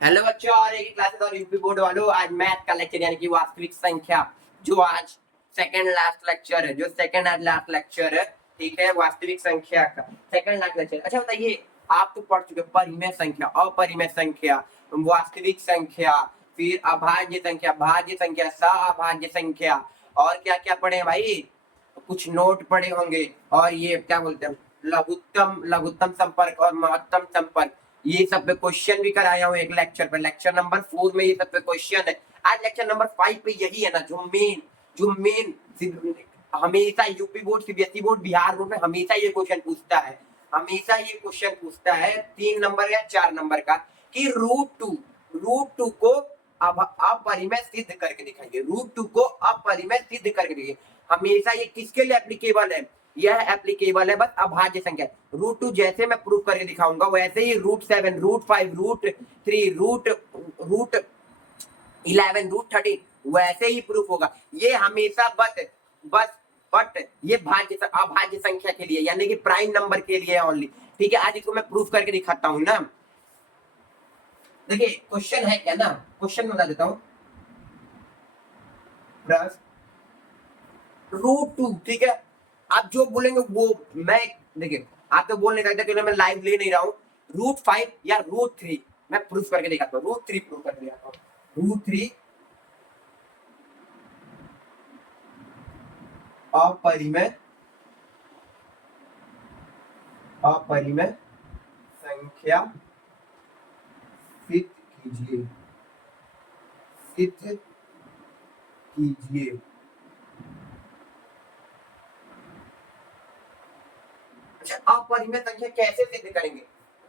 Hello बच्चों, और एक क्लासेस और यूपी बोर्ड वालों, आज मैथ का लेक्चर यानी कि वास्तविक संख्या, जो आज सेकंड लास्ट लेक्चर है, जो सेकंड एंड लास्ट लेक्चर है, ठीक है, वास्तविक संख्या का सेकंड लास्ट लेक्चर। अच्छा बताइए, आप तो पढ़ चुके परिमेय संख्या, अपरिमेय संख्या, वास्तविक संख्या, फिर अभाज्य संख्या, भाज्य संख्या, सअभाज्य संख्या, और क्या क्या पढ़े हैं भाई? कुछ नोट पढ़े होंगे, और ये क्या बोलते हैं, लघुत्तम लघुत्तम संपर्क और महत्तम संपर्क, ये सब पे क्वेश्चन भी कराया हूँ एक लेक्चर पे, लेक्चर नंबर 4 में ये सब पे क्वेश्चन है। आज लेक्चर नंबर 5 पे यही है ना, जो मेन हमेशा UP board, CBSE board, Bihar board में हमेशा ये क्वेश्चन पूछता है, हमेशा ये क्वेश्चन पूछता है 3 नंबर या 4 नंबर का, कि रूट टू को अब अपरिमेय सिद्ध करके दिखाइए, रूट 2 को अपरिमेय सिद्ध करके दिखाइए। हमेशा ये किसके लिए एप्लीकेबल है? यह एप्लीकेबल है बस अभाज्य संख्या। रूट 2 जैसे मैं प्रूफ करके दिखाऊंगा, वैसे ही root 7, root 5, root 3, root 11, root 13 वैसे ही प्रूफ होगा। ये हमेशा बट ये अभाज्य संख्या के लिए, यानी कि प्राइम नंबर के लिए ओनली। ठीक है, आज इसको मैं प्रूफ करके दिखाता हूँ ना। देखिए क्वेश्चन है क्या ना, क्वेश्चन बता देता हूँ। रूट 2, ठीक है, आप जो बोलेंगे वो मैं, देखिए आप तो बोल नहीं सकते क्योंकि मैं लाइव ले नहीं रहा हूँ। रूट 5 या रूट 3 मैं प्रूफ करके दिखाता हूँ, रूट 3 प्रूफ करके दिखाता हूँ। रूट 3 अपरिमेय अपरिमेय संख्या सिद्ध कीजिए, सिद्ध कीजिए। अच्छा, अपरिमेय संख्या कैसे सिद्ध करेंगे?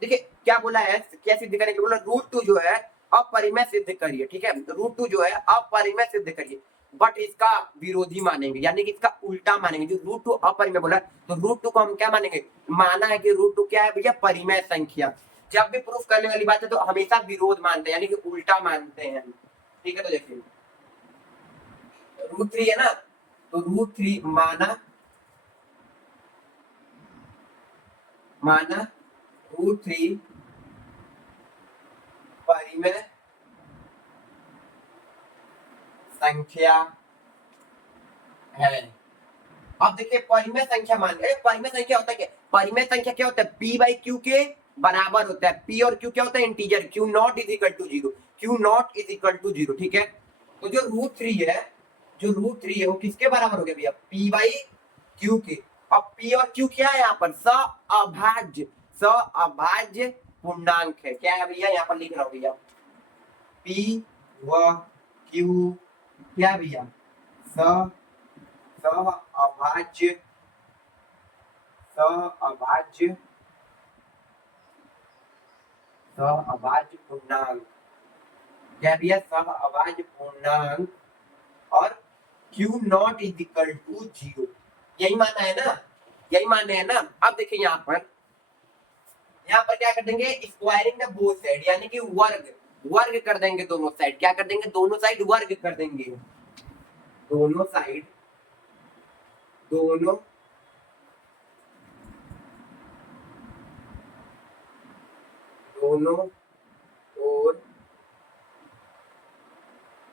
देखिए क्या बोला है, क्या सिद्ध करेंगे, बोला रूट 2 जो है अपरिमेय सिद्ध करिए, ठीक है, रूट 2 जो है अपरिमेय सिद्ध करिए, बट इसका विरोधी मानेंगे, यानी कि इसका उल्टा मानेंगे। जो रूट 2 अपरिमेय बोला, तो रूट 2 को हम क्या मानेंगे? माना है कि रूट 2 क्या है भैया? परिमेय संख्या। जब भी प्रूफ करने वाली बात है तो हमेशा विरोध मानते हैं, यानी कि उल्टा मानते हैं, ठीक है। तो देखिए रूट 3 है ना, तो रूट 3 माना रूट 3 परिमेय संख्या है। अब देखिए परिमेय संख्या मान रहे, परिमेय संख्या होता है क्या? परिमेय संख्या क्या होता है? P बाई क्यू के बराबर होता है। P और Q क्या होता है? Integer. Q not is equal to 0, Q not is equal to 0, ठीक है। तो जो रूट 3 है, जो रूट 3 है वो किसके बराबर हो गया भैया? P बाई क्यू के। अब P और Q क्या है यहाँ पर? सअभाज्य पूर्णांक है। क्या है भैया? यहाँ पर लिख रहा हूँ भैया, P व Q क्या भैया? सअभाज्य सअभाज्य सअभाज्य पूर्णांक। क्या भैया? सअभाज्य पूर्णांक, और Q not is equal to 0। यही माना है ना, यही माने है ना। अब देखिए यहाँ पर क्या कर देंगे? स्क्वायरिंग द बोथ साइड, यानी कि वर्ग वर्ग कर देंगे दोनों साइड। क्या कर देंगे? दोनों साइड वर्ग कर देंगे, दोनों साइड, दोनों दोनों और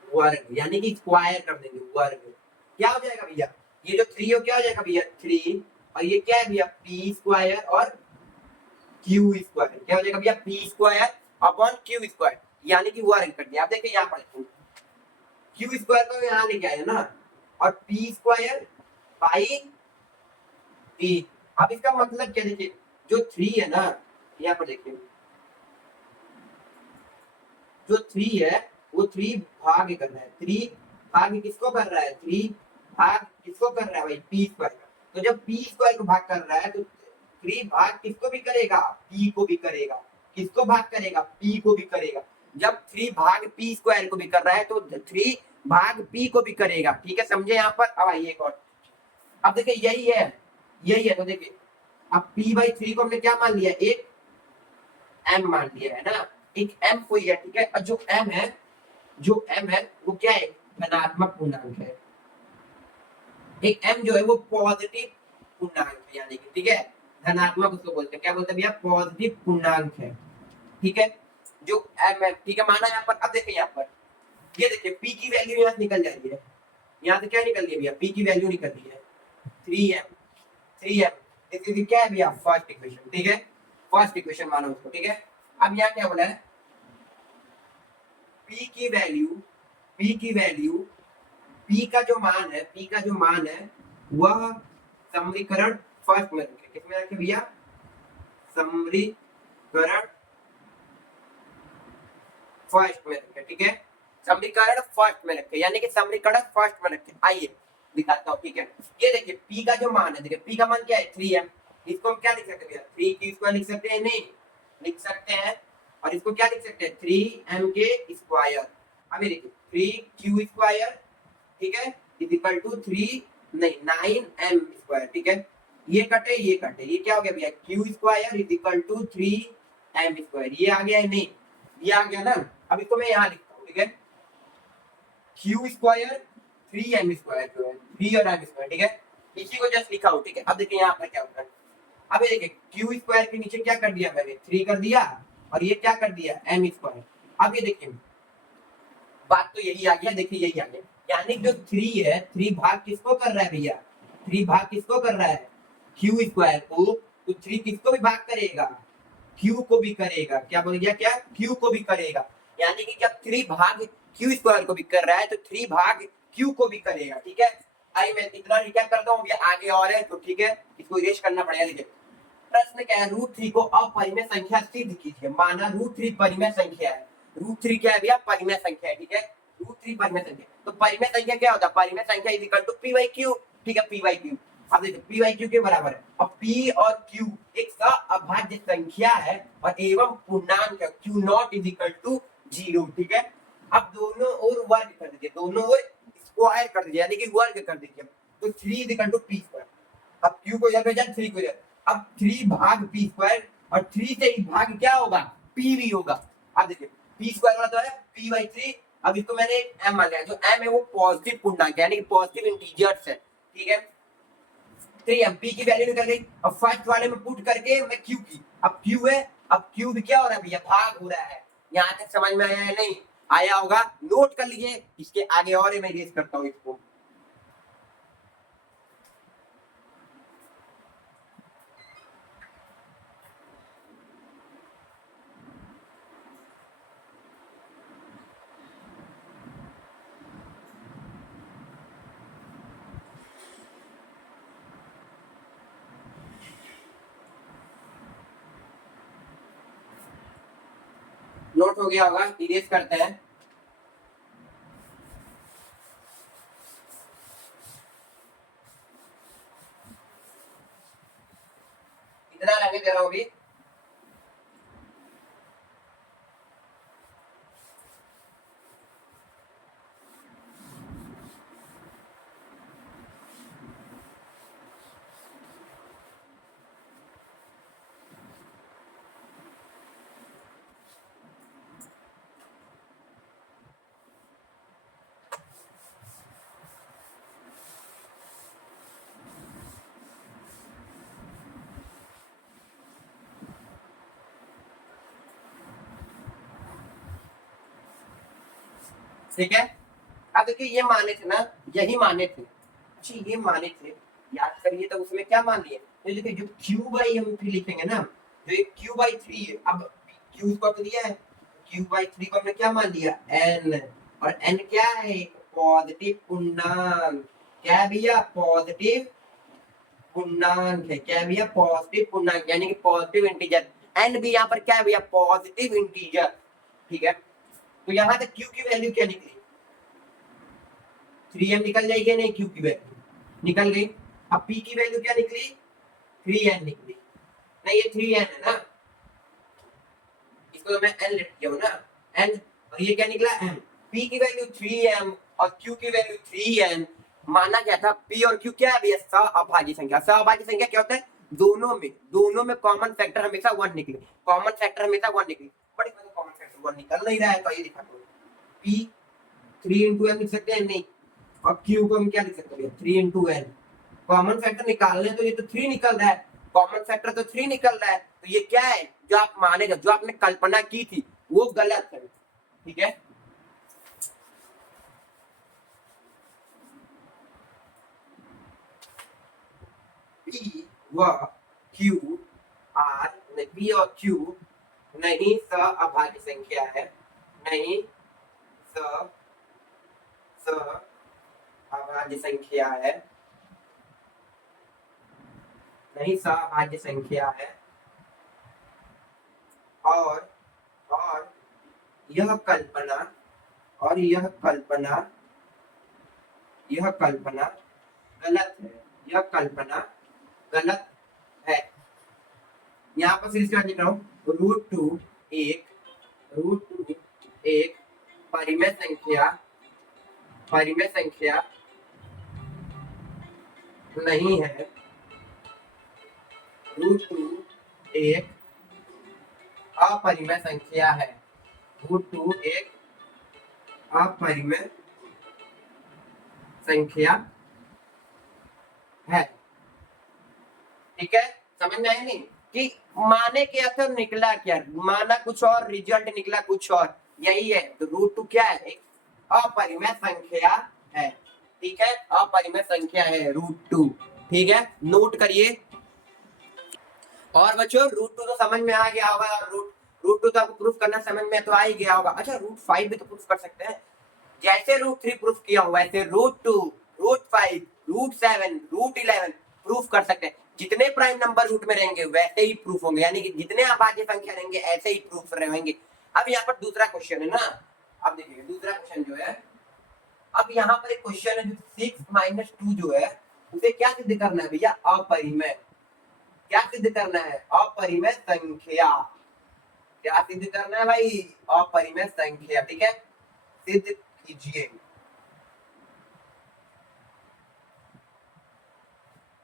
वर्ग, यानी कि स्क्वायर कर देंगे, वर्ग। क्या हो जाएगा भैया? ये जो 3 हो क्या हो जाएगा भैया? 3, और ये क्या है भैया? पी स्क्वायर और क्यू स्क्वायर। क्या हो जाएगा भैया? P square upon Q square, यानी कि वर्ग कर दिया। आप देखिए यहाँ पर क्यू स्क्वायर को यहाँ लेके आए ना, और पी स्क्वायर बाई पी। अब इसका मतलब क्या? देखिए जो 3 है ना, यहाँ पर देखिए जो 3 है वो 3 भाग कर रहा है, 3 भाग किसको कर रहा है? 3 भाग किसको कर रहा है भाई? P square. तो जब पी स्क्वायर को भाग कर रहा है तो 3 भाग किसको भी करेगा? पी को भी करेगा। किसको भाग करेगा? पी को भी करेगा। जब 3 भाग पी स्क्वायर को भी कर रहा है तो 3 भाग पी को भी करेगा, ठीक है, समझे यहाँ पर। अब आइए एक और, अब देखिए यही है, यही है। तो देखिए अब P/3 को हमने क्या मान लिया? एक m मान लिया है ना, एक m कोई है, ठीक है। और जो m है, जो m है वो क्या है? धनात्मक पूर्णांक है। एक m जो है वो पॉजिटिव पूर्णांक है, यानी कि, ठीक है, धनात्मक उसको बोलते हैं। क्या बोलते हैं भैया? पॉजिटिव पूर्णांक है, ठीक है। जो एम है, ठीक है, माना यहाँ पर। अब देखिए यहाँ पर, ये देखिए पी की वैल्यू यहाँ से निकल जा रही है, यहाँ से क्या निकल रही है भैया, पी की वैल्यू निकल रही है 3m, 3m इसकी क्या है भैया, फर्स्ट इक्वेशन, ठीक है, फर्स्ट इक्वेशन मानो उसको, ठीक है। अब यहाँ क्या बोला है, पी की वैल्यू, पी की वैल्यू, पी का जो मान है, पी का जो मान है वह समीकरण फर्स्ट में रखे, किसमें रखे भैया, समीकरण फर्स्ट में रखे, ठीक है, समीकरण फर्स्ट में रखे, यानी कि समीकरण फर्स्ट में रखे। आइए दिखाता हूँ, ठीक है। ये देखिए पी का जो मान है, देखिए पी का मान क्या है 3m, इसको हम क्या लिख सकते हैं, 3q² लिख सकते हैं, नहीं लिख सकते हैं, और इसको क्या लिख सकते हैं 3m के स्क्वायर। अभी देखिए 3q², ठीक है, इज इक्वल टू 3 नहीं 9m², ठीक है, ये कटे ये कटे, ये क्या हो गया भैया, q² is equal to 3m², ये आ गया नहीं, ये आ गया ना। अब इसको मैं यहाँ लिखता हूँ, ठीक है, q² 3m² जो है 3 और m², ठीक है, इसी को जस्ट लिखा हूँ, ठीक है। अब देखिए यहाँ पर क्या होता है, अब ये देखिए q² के नीचे क्या कर दिया मैंने, 3 कर दिया, और ये क्या कर दिया m²। अब ये देखिए बात तो यही आ गया, देखिए यही आ गया, यानी जो 3 है, 3 भाग किसको कर रहा है भैया, 3 भाग किसको कर रहा है, q² को, तो 3 किसको भी भाग करेगा, q को भी करेगा, क्या बोल गया, क्या q को भी करेगा, यानी कि जब 3 भाग q² को भी कर रहा है तो 3 भाग q को भी करेगा, ठीक है। आई मैं इतना रिकैप करता हूँ, आगे और है तो ठीक है, इसको इरेज करना पड़ेगा। देखिए प्रश्न क्या है, √3 को अपरिमेय संख्या सिद्ध कीजिए, माना √3 परिमेय संख्या है, √3 क्या है भैया, परिमेय संख्या है, ठीक है, √3 परिमेय संख्या। तो परिमेय संख्या क्या होता है, परिमेय संख्या इज इक्वल टू p/q, ठीक है, p/q। अब देखिए p/q के बराबर है, अब p और q एक अभाज्य संख्या है और एवं पूर्णांक है, q0 इज इक्वल टू 0, ठीक है। अब दोनों ओर वर्ग कर दीजिए, दोनों ओर स्क्वायर कर दीजिए, यानी कि वर्ग कर दीजिए, तो 3 इज इक्वल टू p²। अब q को इधर भेजा, 3 को इधर, अब 3 भाग p² और 3 से ही भाग क्या होगा, p भी होगा। अब देखिए p² वाला तो है p/3, अब इसको मैंने m मान लिया, जो m है वो पॉजिटिव पूर्णांक है, यानी कि पॉजिटिव इंटीजर्स है, ठीक है। 3m p की वैल्यू निकल गई, अब फर्स्ट वाले में पुट करके मैं q की, अब q है, अब q भी क्या हो रहा है भैया, भाग हो रहा है। यहाँ तक समझ में आया है, नहीं आया होगा नोट कर लीजिए, इसके आगे और मैं इरेज करता हूँ इसको। नोट हो गया होगा, इरेज करते हैं। इतना रहने दे रहा हूँ अभी। ठीक है, अब देखिए ये माने थे ना, यही माने थे, अच्छा ये माने थे, याद करिए, तो उसमें क्या मान लिए, तो देखिए जो q/m3 लिखेंगे ना, जो ये q/3 है, अब q को तो दिया है, q/3 को हमने क्या मान लिया, n, और n क्या है, पॉजिटिव पूर्णांक, क्या है भैया, पॉजिटिव पूर्णांक है, क्या है भैया, पॉजिटिव पूर्णांक, यानी कि पॉजिटिव इंटीजर, n भी यहाँ पर क्या है भैया, पॉजिटिव इंटीजर, ठीक है। तो यहाँ तक q की वैल्यू क्या निकली, 3m निकल जाएगी नहीं, q की वैल्यू निकल गई। अब p की वैल्यू क्या निकली, 3n निकली, नहीं ये 3n है ना, इसको तो मैं n लिख दिया हूं ना, n, और ये क्या निकला m, p की वैल्यू 3m और q की वैल्यू 3n। माना क्या था, p और q क्या है भैया, सहअभाज्य संख्या, सहअभाज्य संख्या क्या होता है, दोनों में कॉमन फैक्टर हमेशा 1 निकले, कॉमन फैक्टर हमेशा 1 निकले, बट इसमें तो कॉमन फैक्टर 1 निकल नहीं रहा है, तो ये दिखा दो, p 3 × m लिख सकते हैं, नहीं, और q को हम क्या लिख सकते हैं, 3 × n, कॉमन फैक्टर निकालने तो ये तो 3 निकल रहा है, कॉमन फैक्टर तो 3 निकल रहा है, तो ये क्या है, जो आप मानेगा, जो आपने कल्पना की थी वो गलत है, ठीक है। पी व क्यू आर, पी और क्यू नहीं स अभाज्य संख्या है, नहीं स अभाज्य संख्या है, नहीं स अभाज्य संख्या है। और यह कल्पना गलत है, यह कल्पना गलत है। यहाँ पर सीरीज लिख रहा हूँ, √2 एक परिमेय संख्या नहीं है। √2 एक अपरिमेय संख्या है। √2 एक अपरिमेय संख्या है, ठीक है। समझ में आया नहीं कि माने के असर निकला क्या, माना कुछ और रिजल्ट निकला कुछ और, यही है। तो √2 क्या है, एक अपरिमेय संख्या है, ठीक है, अपरिमेय संख्या है √2, ठीक है, नोट करिए। और बच्चों √2 तो समझ में आ गया होगा, √2 तो आपको प्रूफ करना समझ में तो आ ही गया होगा। अच्छा √5 भी तो प्रूफ कर सकते हैं, जैसे √3 प्रूफ किया हुआ वैसे √2, √5, √7, √11 प्रूफ कर सकते हैं। जितने प्राइम नंबर रूट में रहेंगे वैसे ही प्रूफ होंगे, यानी कि जितने अभाज्य संख्या रहेंगे ऐसे ही प्रूफ रहेंगे। अब यहाँ पर दूसरा क्वेश्चन है ना, अब देखिए दूसरा क्वेश्चन जो है, अब यहाँ पर एक क्वेश्चन है जो 6 - 2 जो है उसे क्या सिद्ध करना है भैया, अपरिमेय। क्या सिद्ध करना है, अपरिमेय संख्या। क्या सिद्ध करना है भाई, अपरिमेय संख्या, ठीक है, सिद्ध कीजिए।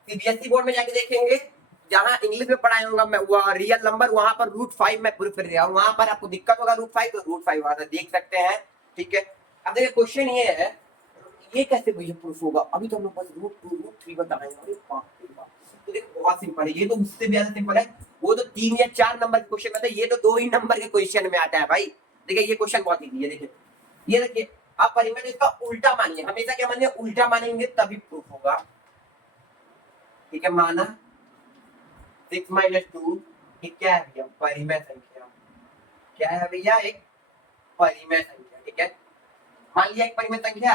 सीबीएसई बोर्ड में जाके देखेंगे, जहां इंग्लिश में पढ़ाया होगा मैं वो रियल नंबर, वहां पर √5 मैं प्रूफ कर दिया, वहां पर आपको दिक्कत होगा √5 तो √5 वहां से देख सकते हैं, ठीक है। अब देखिए क्वेश्चन ये है, ये कैसे भैया प्रूफ होगा, अभी तो हम लोग बस √2 √3 बताएंगे। अरे बाप रे बाप, तो देखो बहुत सिंपल है, ये तो उससे भी ज्यादा सिंपल है। वो तो 3 या 4 नंबर के क्वेश्चन में आता है, ये तो 2 ही नंबर के क्वेश्चन में आता है भाई। देखिए ये क्वेश्चन बहुत इजी है, देखिए ये देखिए, आप परिमेय इसका उल्टा मानिए, हमेशा क्या मानिए, उल्टा मानेंगे तभी प्रूफ होगा, ठीक है। माना 6 - 2 क्या है भैया, परिमेय संख्या। क्या है भैया, एक परिमेय संख्या, ठीक है। मान लिया एक परिमेय संख्या,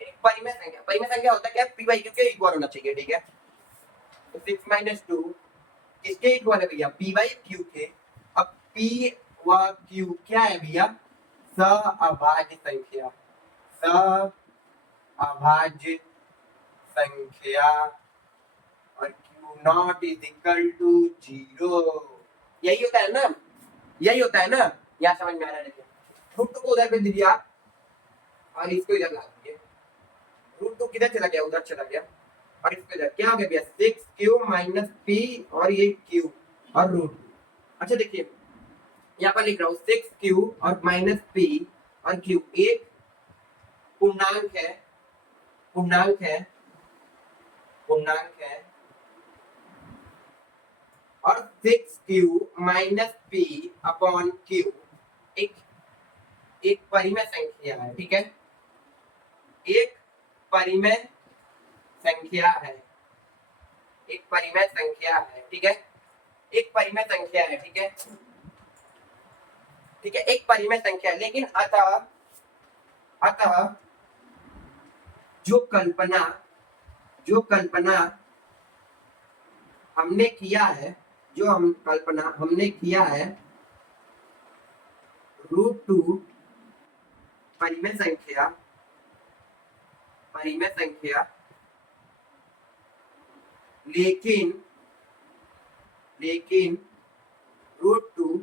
एक परिमेय संख्या होता क्या है, p/q के इक्वल होना चाहिए, ठीक है। तो 6 - 2 किसके इक्वल है भैया, p/q के। अब p व q क्या है भैया, सअभाज्य संख्या, सअभाज्य संख्या, और Q0 = 0। यही होता है ना, यही होता है ना, यहाँ समझ में आ रहा है। देखिए √2 को उधर पे दे दिया और इसको इधर ला दिए, √2 किधर चला गया, उधर चला गया, और इसको इधर क्या हो गया भैया, 6q - p और ये q और √2। अच्छा देखिए यहाँ पर लिख रहा हूँ 6q और -p और q एक पूर्णांक है, पूर्णांक है, पूर्णांक है, और 6q - p अपॉन q एक परिमेय संख्या है, ठीक है, एक परिमेय संख्या है, एक परिमेय संख्या है, ठीक है, एक परिमेय संख्या है, ठीक है, ठीक है, एक परिमेय संख्या। लेकिन अतः जो कल्पना हमने किया है, जो हम कल्पना हमने किया है, √2 परिमेय संख्या, परिमेय संख्या, लेकिन √2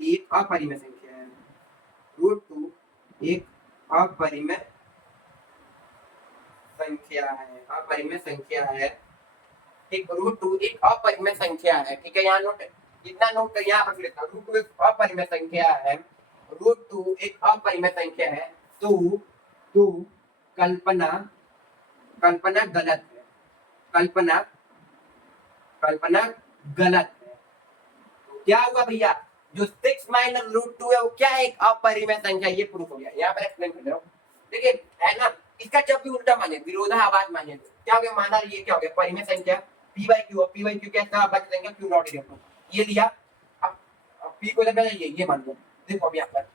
एक अपरिमेय संख्या है, √2 एक अपरिमेय संख्या है, अपरिमेय संख्या है, ठीक। √2 एक अपरिमेय संख्या है, ठीक है, यहाँ नोट, जितना नोट कर यहाँ पर लिखता हूँ, √2 एक अपरिमेय संख्या है, √2 एक अपरिमेय संख्या है, तो कल्पना गलत है, कल्पना गलत है। तो क्या हुआ भैया, जो 6 - √2 है वो क्या है, एक अपरिमेय संख्या, ये प्रूफ हो गया। यहाँ पर एक्सप्लेन कर रहा हूँ, देखिए है ना, इसका जब भी उल्टा माने, विरोधाभास माने, तो क्या हो गया, माना ये क्या हो गया, परिमेय संख्या p/q, p/q क्या है, संख्या q नॉट इक्वल टू ये लिया। अब p को जब ये मान लो, देखो अब यहाँ पर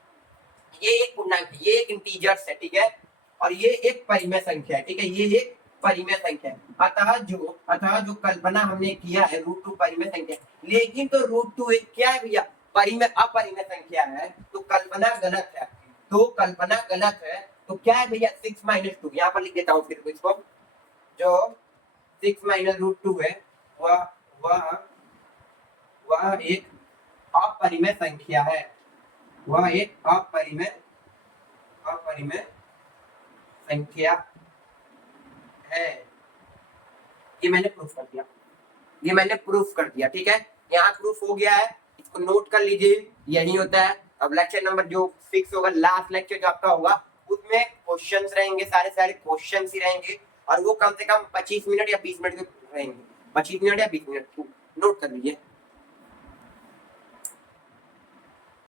ये एक पूर्णांक है, ये एक इंटीजर्स है, ठीक है, और ये एक परिमेय संख्या है, ठीक है, ये एक परिमेय संख्या है। अतः जो कल्पना हमने किया है √2 परिमेय संख्या, लेकिन तो √2 एक क्या है भैया, परिमेय अपरिमेय संख्या है, तो कल्पना गलत है, तो कल्पना गलत है, तो क्या है भैया 6 - 2, यहाँ पर लिख देता हूँ फिर इसको, जो 6 - √2 है वह वह वह एक अपरिमेय संख्या है, वह एक अपरिमेय संख्या है। ये मैंने प्रूफ कर दिया, ये मैंने प्रूफ कर दिया, ठीक है, यहाँ प्रूफ हो गया है, इसको नोट कर लीजिए, यही होता है। अब लेक्चर नंबर जो फिक्स होगा, लास्ट लेक्चर जो आपका होगा, उसमें क्वेश्चंस रहेंगे, सारे क्वेश्चंस ही रहेंगे, और वो कम से कम 25 मिनट या 20 मिनट के रहेंगे, 25 मिनट या 20 मिनट, नोट कर लीजिए।